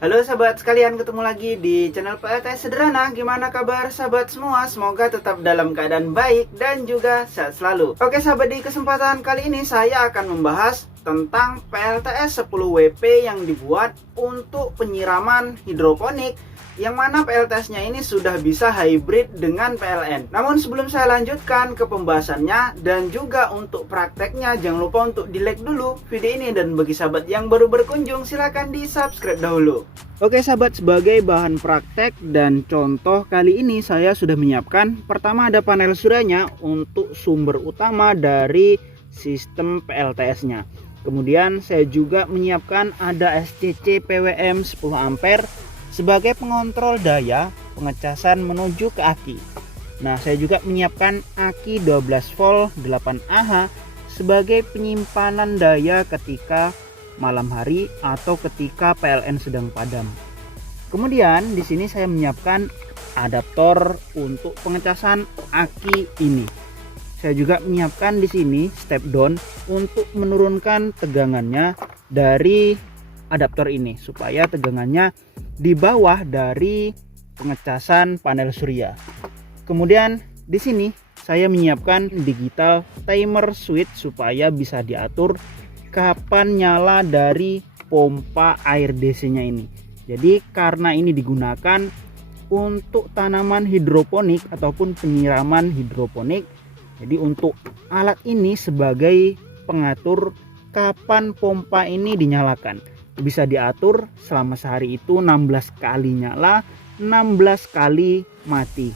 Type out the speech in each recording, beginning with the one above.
Halo sahabat sekalian, ketemu lagi di channel PLTS Sederhana. Gimana kabar sahabat semua? Semoga tetap dalam keadaan baik dan juga sehat selalu. Oke sahabat, di kesempatan kali ini saya akan membahas tentang PLTS 10 WP yang dibuat untuk penyiraman hidroponik, yang mana PLTS-nya ini sudah bisa hybrid dengan PLN. Namun sebelum saya lanjutkan ke pembahasannya dan juga untuk prakteknya, jangan lupa untuk di like dulu video ini, dan bagi sahabat yang baru berkunjung silahkan di subscribe dahulu. Oke sahabat, sebagai bahan praktek dan contoh kali ini saya sudah menyiapkan, pertama ada panel suryanya untuk sumber utama dari sistem PLTS-nya. Kemudian saya juga menyiapkan ada SCC PWM 10 ampere sebagai pengontrol daya pengecasan menuju ke aki. Nah, saya juga menyiapkan aki 12 volt 8Ah sebagai penyimpanan daya ketika malam hari atau ketika PLN sedang padam. Kemudian di sini saya menyiapkan adaptor untuk pengecasan aki ini. Saya juga menyiapkan di sini step down untuk menurunkan tegangannya dari adaptor ini supaya tegangannya di bawah dari pengecasan panel surya. Kemudian di sini saya menyiapkan digital timer switch supaya bisa diatur kapan nyala dari pompa air DC-nya ini. Jadi karena ini digunakan untuk tanaman hidroponik ataupun penyiraman hidroponik, jadi untuk alat ini sebagai pengatur kapan pompa ini dinyalakan. Bisa diatur selama sehari itu 16 kali nyala, 16 kali mati.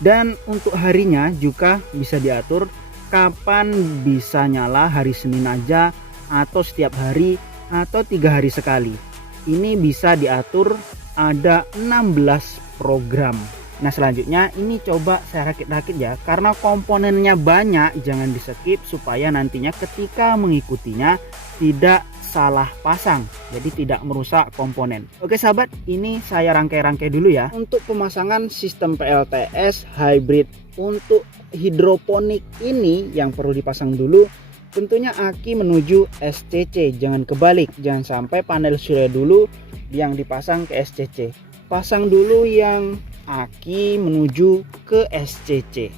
Dan untuk harinya juga bisa diatur kapan bisa nyala, hari Senin aja atau setiap hari atau 3 hari sekali. Ini bisa diatur ada 16 program. Nah selanjutnya ini coba saya rakit-rakit ya, karena komponennya banyak, jangan di skip supaya nantinya ketika mengikutinya tidak salah pasang, jadi tidak merusak komponen. Oke sahabat, ini saya rangkai-rangkai dulu ya. Untuk pemasangan sistem PLTS hybrid untuk hidroponik ini yang perlu dipasang dulu, tentunya aki menuju SCC, jangan kebalik, jangan sampai panel surya dulu yang dipasang ke SCC. Pasang dulu yang aki menuju ke SCC.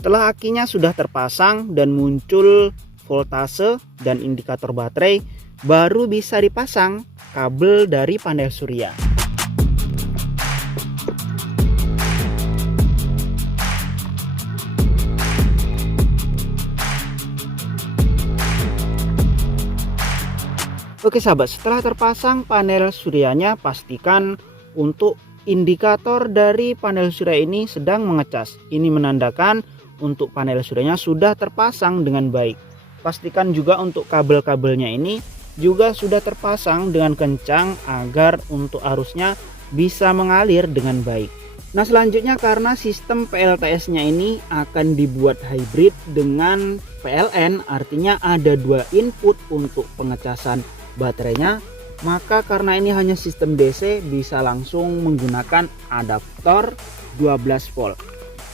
Setelah akinya sudah terpasang dan muncul voltase dan indikator baterai, baru bisa dipasang kabel dari panel surya. Oke sahabat, setelah terpasang panel suryanya, pastikan untuk indikator dari panel surya ini sedang mengecas. Ini menandakan untuk panel suryanya sudah terpasang dengan baik. Pastikan juga untuk kabel-kabelnya ini juga sudah terpasang dengan kencang agar untuk arusnya bisa mengalir dengan baik. Nah selanjutnya, karena sistem PLTS-nya ini akan dibuat hybrid dengan PLN, artinya ada 2 input untuk pengecasan baterainya, maka karena ini hanya sistem DC bisa langsung menggunakan adaptor 12 volt.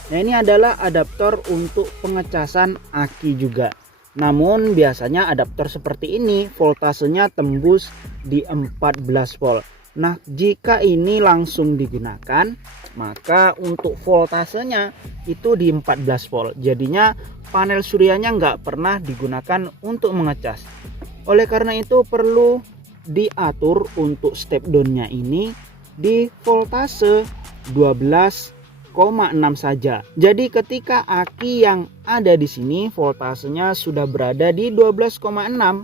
Nah ini adalah adaptor untuk pengecasan aki juga. Namun biasanya adaptor seperti ini voltasenya tembus di 14 volt. Nah jika ini langsung digunakan, maka untuk voltasenya itu di 14 volt. Jadinya panel suryanya nggak pernah digunakan untuk mengecas. Oleh karena itu perlu diatur untuk step down-nya ini di voltase 12,6 saja. Jadi ketika aki yang ada di sini voltasenya sudah berada di 12,6,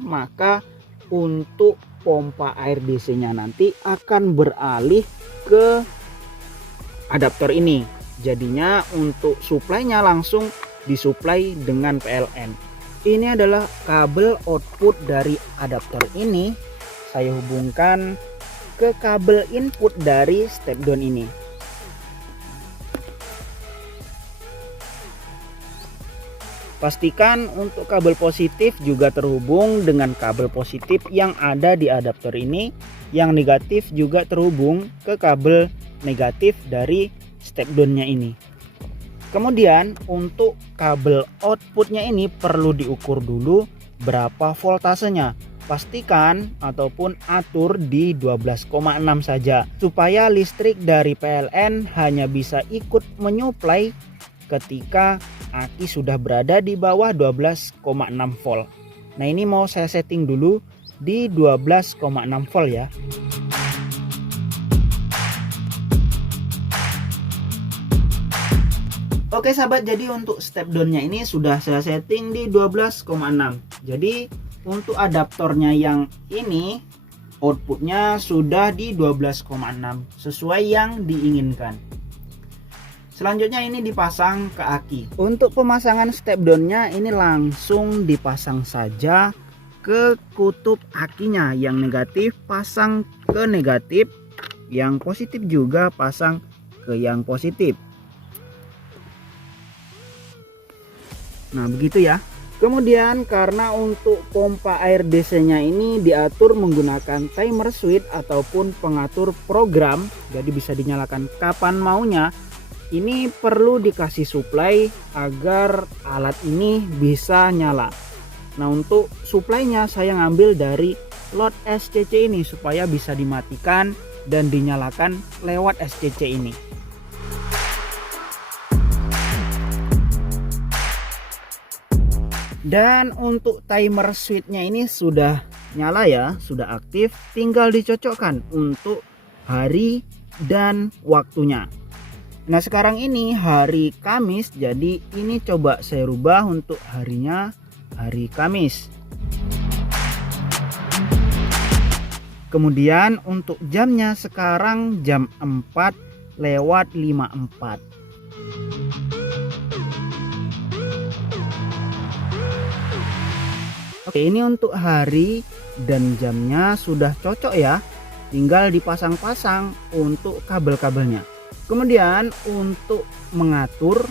maka untuk pompa air DC-nya nanti akan beralih ke adaptor ini. Jadinya untuk suplainya langsung disuplai dengan PLN. Ini adalah kabel output dari adaptor ini. Saya hubungkan ke kabel input dari step down ini. Pastikan untuk kabel positif juga terhubung dengan kabel positif yang ada di adaptor ini. Yang negatif juga terhubung ke kabel negatif dari step down-nya ini. Kemudian untuk kabel outputnya ini perlu diukur dulu berapa voltasenya. Pastikan ataupun atur di 12,6 saja supaya listrik dari PLN hanya bisa ikut menyuplai ketika aki sudah berada di bawah 12,6 volt. Nah, ini mau saya setting dulu di 12,6 volt ya. Oke sahabat, jadi untuk step down-nya ini sudah saya setting di 12,6. Jadi untuk adaptornya yang ini outputnya sudah di 12,6 sesuai yang diinginkan. Selanjutnya ini dipasang ke aki. Untuk pemasangan step down-nya ini langsung dipasang saja ke kutub akinya. Yang negatif pasang ke negatif, yang positif juga pasang ke yang positif. Nah begitu ya. Kemudian karena untuk pompa air DC-nya ini diatur menggunakan timer switch ataupun pengatur program, jadi bisa dinyalakan kapan maunya. Ini perlu dikasih supply agar alat ini bisa nyala. Nah untuk supply-nya saya ngambil dari load SCC ini supaya bisa dimatikan dan dinyalakan lewat SCC ini. Dan untuk timer switch-nya ini sudah nyala ya, sudah aktif, tinggal dicocokkan untuk hari dan waktunya. Nah sekarang ini hari Kamis, jadi ini coba saya rubah untuk harinya hari Kamis. Kemudian untuk jamnya sekarang jam 4:54. Oke, ini untuk hari dan jamnya sudah cocok ya, tinggal dipasang-pasang untuk kabel-kabelnya. Kemudian untuk mengatur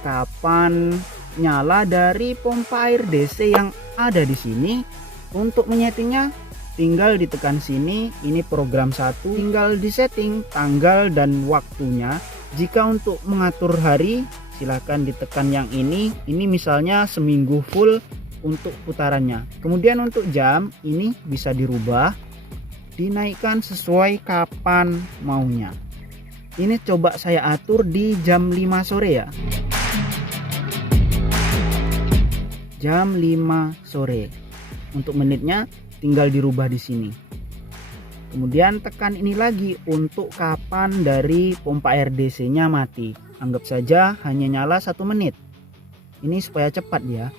kapan nyala dari pompa air DC yang ada di sini, untuk menyetingnya tinggal ditekan sini. Ini program 1, tinggal disetting tanggal dan waktunya. Jika untuk mengatur hari silahkan ditekan yang ini misalnya seminggu full untuk putarannya. Kemudian untuk jam ini bisa dirubah, dinaikkan sesuai kapan maunya. Ini coba saya atur di jam 5 sore ya. Jam 5 sore. Untuk menitnya tinggal dirubah di sini. Kemudian tekan ini lagi untuk kapan dari pompa air DC-nya mati. Anggap saja hanya nyala 1 menit. Ini supaya cepat ya.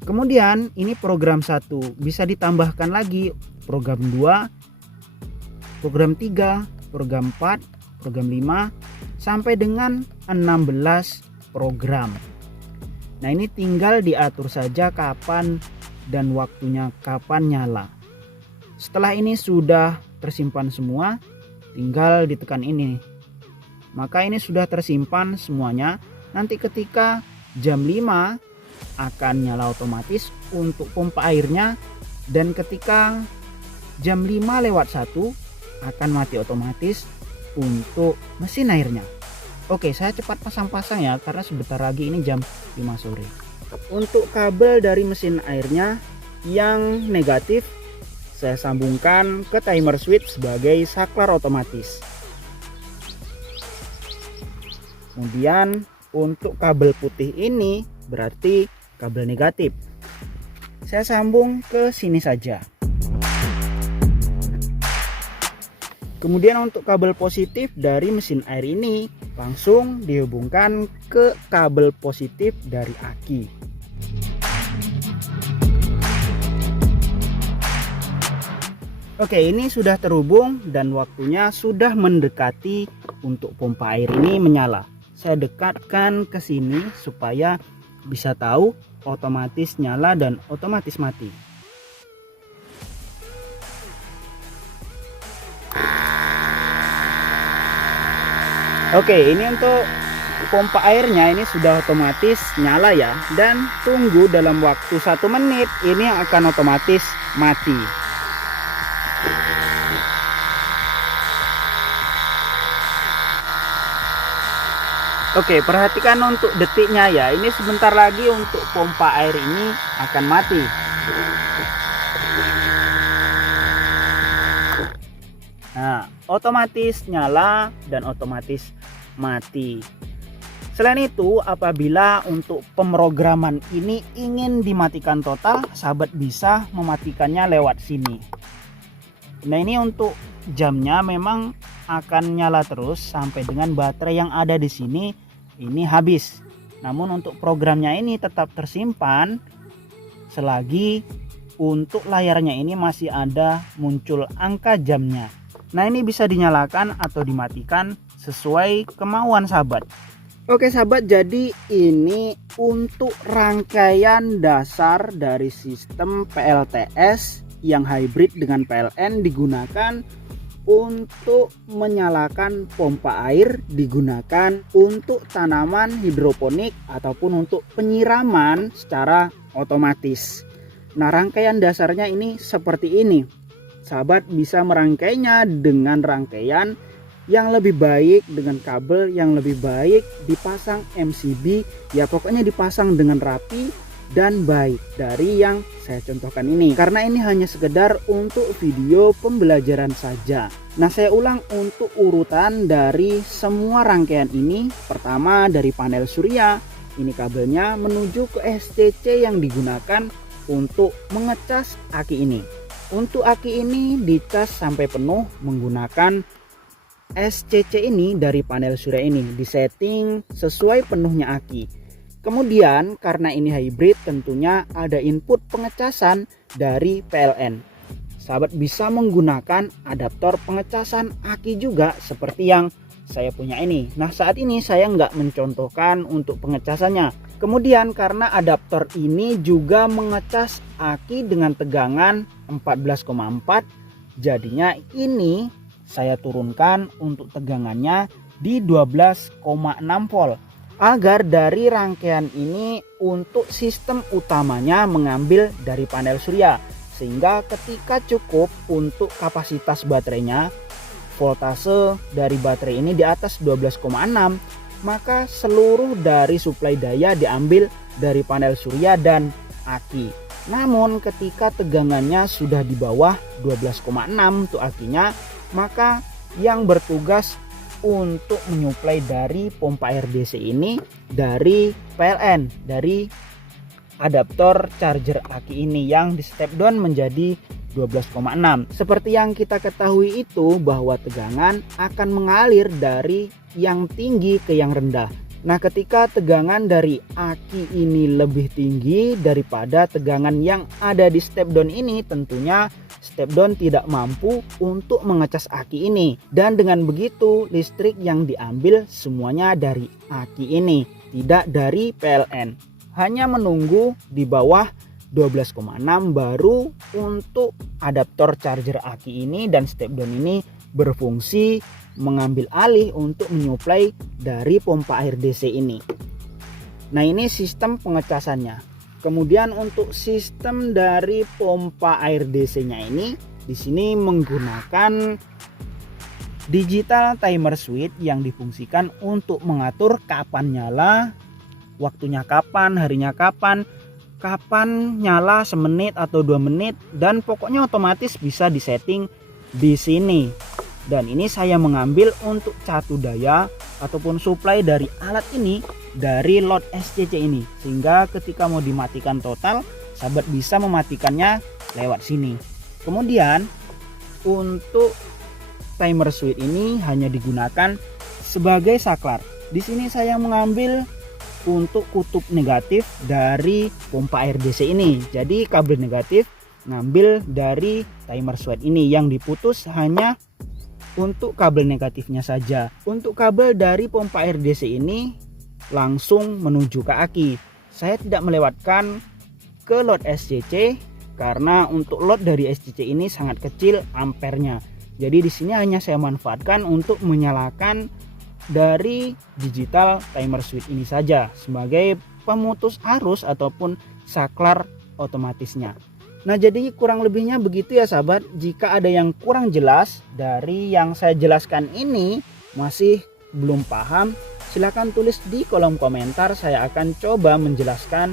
Kemudian ini program 1 bisa ditambahkan lagi program 2, program 3, program 4, program 5 sampai dengan 16 program. Nah ini tinggal diatur saja kapan dan waktunya kapan nyala. Setelah ini sudah tersimpan semua, tinggal ditekan ini. Maka ini sudah tersimpan semuanya. Nanti ketika jam 5 akan nyala otomatis untuk pompa airnya, dan ketika jam 5:01 akan mati otomatis untuk mesin airnya. Oke, saya cepat pasang-pasang ya karena sebentar lagi ini jam 5 sore. Untuk kabel dari mesin airnya yang negatif saya sambungkan ke timer switch sebagai saklar otomatis. Kemudian untuk kabel putih ini berarti kabel negatif. Saya sambung ke sini saja. Kemudian untuk kabel positif dari mesin air ini langsung dihubungkan ke kabel positif dari aki. Oke, ini sudah terhubung dan waktunya sudah mendekati untuk pompa air ini menyala. Saya dekatkan ke sini supaya bisa tahu otomatis nyala dan otomatis mati. Oke, ini untuk pompa airnya ini sudah otomatis nyala ya, dan tunggu dalam waktu 1 menit ini akan otomatis mati. Oke, perhatikan untuk detiknya ya. Ini sebentar lagi untuk pompa air ini akan mati. Nah, otomatis nyala dan otomatis mati. Selain itu, apabila untuk pemrograman ini ingin dimatikan total, sahabat bisa mematikannya lewat sini. Nah, ini untuk jamnya memang akan nyala terus sampai dengan baterai yang ada di sini ini habis. Namun untuk programnya ini tetap tersimpan selagi untuk layarnya ini masih ada muncul angka jamnya. Nah, ini bisa dinyalakan atau dimatikan sesuai kemauan sahabat. Oke sahabat, jadi ini untuk rangkaian dasar dari sistem PLTS yang hybrid dengan PLN digunakan untuk menyalakan pompa air, digunakan untuk tanaman hidroponik ataupun untuk penyiraman secara otomatis. Nah, rangkaian dasarnya ini seperti ini. Sahabat bisa merangkainya dengan rangkaian yang lebih baik, dengan kabel yang lebih baik, dipasang MCB, ya pokoknya dipasang dengan rapi dan baik dari yang saya contohkan ini. Karena ini hanya sekedar untuk video pembelajaran saja. Nah, saya ulang untuk urutan dari semua rangkaian ini. Pertama dari panel surya, ini kabelnya menuju ke SCC yang digunakan untuk mengecas aki ini. Untuk aki ini dicas sampai penuh menggunakan SCC ini dari panel surya ini, disetting sesuai penuhnya aki. Kemudian karena ini hybrid tentunya ada input pengecasan dari PLN. Sahabat bisa menggunakan adaptor pengecasan aki juga seperti yang saya punya ini. Nah, saat ini saya nggak mencontohkan untuk pengecasannya. Kemudian karena adaptor ini juga mengecas aki dengan tegangan 14,4, jadinya ini saya turunkan untuk tegangannya di 12,6 volt agar dari rangkaian ini untuk sistem utamanya mengambil dari panel surya, sehingga ketika cukup untuk kapasitas baterainya, voltase dari baterai ini di atas 12,6, maka seluruh dari suplai daya diambil dari panel surya dan aki. Namun ketika tegangannya sudah di bawah 12,6 untuk akinya, maka yang bertugas untuk menyuplai dari pompa air DC ini dari PLN, dari adaptor charger aki ini yang di step down menjadi 12,6. Seperti yang kita ketahui itu bahwa tegangan akan mengalir dari yang tinggi ke yang rendah. Nah, ketika tegangan dari aki ini lebih tinggi daripada tegangan yang ada di step down ini, tentunya step down tidak mampu untuk mengecas aki ini. Dan dengan begitu listrik yang diambil semuanya dari aki ini, tidak dari PLN. Hanya menunggu di bawah 12,6 baru untuk adaptor charger aki ini dan step down ini berfungsi mengambil alih untuk menyuplai dari pompa air DC ini. Nah, ini sistem pengecasannya. Kemudian untuk sistem dari pompa air DC-nya ini di sini menggunakan digital timer switch yang difungsikan untuk mengatur kapan nyala, waktunya kapan, harinya kapan, kapan nyala semenit atau 2 menit, dan pokoknya otomatis bisa disetting di sini. Dan ini saya mengambil untuk catu daya ataupun suplai dari alat ini dari load SCC ini, sehingga ketika mau dimatikan total, sahabat bisa mematikannya lewat sini. Kemudian untuk timer switch ini hanya digunakan sebagai saklar. Di sini saya mengambil untuk kutub negatif dari pompa air DC ini. Jadi kabel negatif ngambil dari timer switch ini, yang diputus hanya untuk kabel negatifnya saja. Untuk kabel dari pompa air DC ini langsung menuju ke aki. Saya tidak melewatkan ke load SCC karena untuk load dari SCC ini sangat kecil ampernya. Jadi di sini hanya saya manfaatkan untuk menyalakan dari digital timer switch ini saja sebagai pemutus arus ataupun saklar otomatisnya. Nah, jadi kurang lebihnya begitu ya sahabat. Jika ada yang kurang jelas dari yang saya jelaskan ini, masih belum paham, silahkan tulis di kolom komentar. Saya akan coba menjelaskan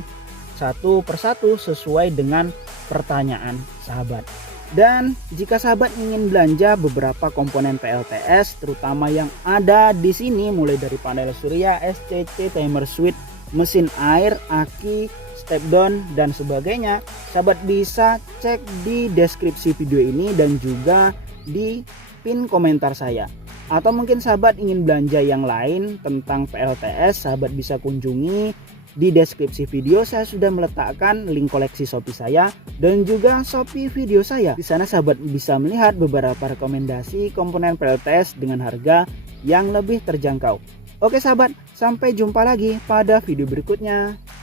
satu persatu sesuai dengan pertanyaan sahabat. Dan jika sahabat ingin belanja beberapa komponen PLTS terutama yang ada di sini, mulai dari panel surya, SCC, timer switch, mesin air, aki, step down dan sebagainya, sahabat bisa cek di deskripsi video ini dan juga di pin komentar saya. Atau mungkin sahabat ingin belanja yang lain tentang PLTS, sahabat bisa kunjungi di deskripsi video. Saya sudah meletakkan link koleksi Shopee saya dan juga Shopee video saya. Di sana sahabat bisa melihat beberapa rekomendasi komponen PLTS dengan harga yang lebih terjangkau. Oke sahabat, sampai jumpa lagi pada video berikutnya.